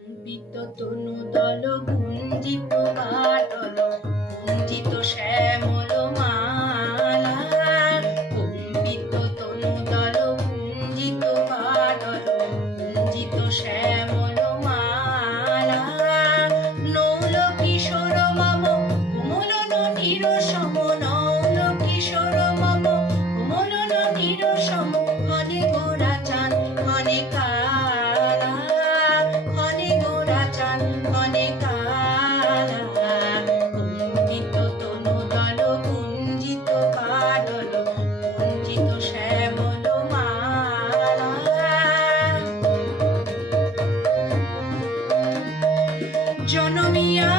কম্পিত তনুদল গুঞ্জিত বাদল গুঞ্জিত শ্যামল মালা। কম্পিত তনুদল গুঞ্জিত বাদল গুঞ্জিত শ্যামল মালা। নৌল কিশোর মম কোমল ননীর সম, নৌল কিশোর মম কোমল ননীর সম। ঘনে গোরা চাঁদ ঘনে কালা, ঘনে গোরা চাঁদ ঘনে কালা। কম্পিত তনুদল গুঞ্জিত বাদল গুঞ্জিত শ্যামল মালা। জনমিয়া